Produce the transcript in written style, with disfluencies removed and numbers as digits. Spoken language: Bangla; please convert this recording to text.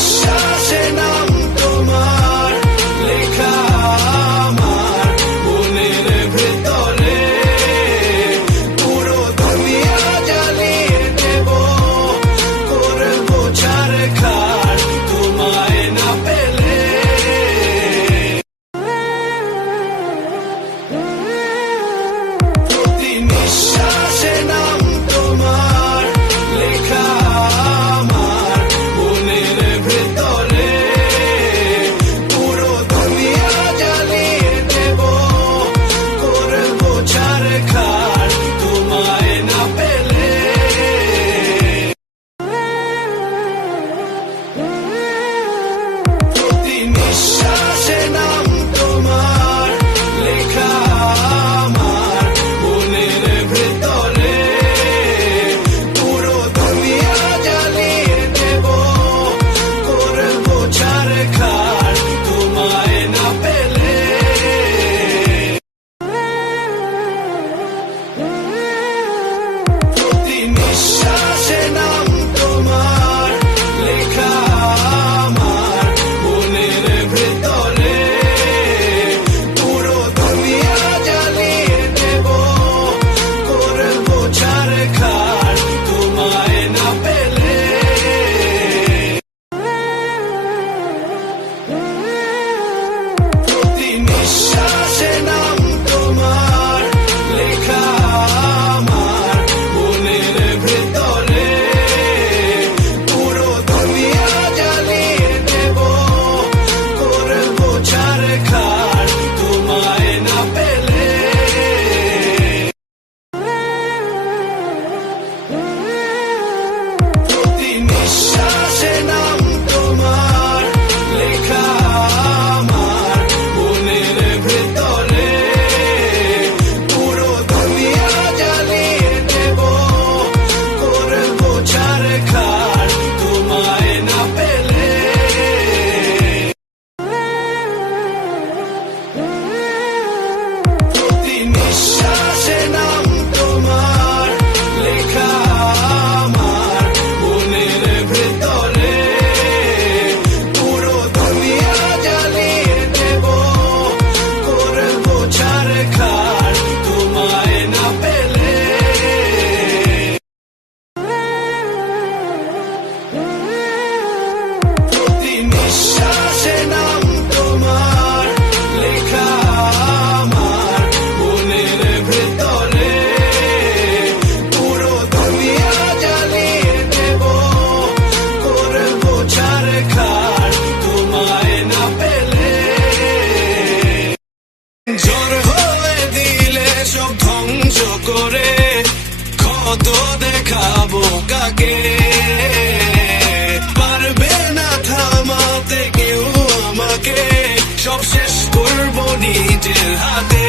নিঃশ্বাসে নাম তোমার লেখা আমার মনের ভেতরে, পুরো দুনিয়া জ্বালিয়ে দেব, করবো ছারখার তোমায় না পেলে। প্রতি নিঃশ্বাসে নাম তোমার লেখা আমার মনের ভেতরে, পুরো দুনিয়া জ্বালিয়ে দেব, করবো ছারখার তোমায় না পেলে। প্রতি নিঃশ্বাসে নাম তোমার লেখা আমার মনের ভেতরে, পুরো দুনিয়া জ্বালিয়ে দেব, করবো ছারখার তোমায় না পেলে। প্রতি নিঃশ্বাসে নাম তোমার লেখা আমার মনের ভেতরে, পুরো দুনিয়া জ্বালিয়ে দেব, করবো ছারখার তোমায় না পেলে। প্রতি নিঃশ্বাসে নাম তোমার লেখা আমার মনের ভেতরে, পুরো দুনিয়া জ্বালিয়ে দেব, করবো ছারখার তোমায় না পেলে। প্রতি নিঃশ্বাসে নাম তোমার লেখা আমার মনের ভেতরে, পুরো দুনিয়া জ্বালিয়ে দেব, করবো ছারখার তোমায় না পেলে। প্রতি নিঃশ্বাসে নাম তোমার লেখা আমার মনের ভেতরে, পুরো দুনিয়া জ্বালিয়ে দেব, করবো ছারখার তোমায় না পেলে। প্রতি নিঃশ্বাসে নাম তোমার লেখা আমার মনের ভেতরে, পুরো দুনিয়া জ্বালিয়ে দেব, করবো ছারখার তোমায় না পেলে। ঝড় হয়ে দিলে সব ধ্বংস করে, কত দেখাবো কাকে, পারবে না থামাতে কেউ আমাকে, সব শেষ করবো নিজের হাতে।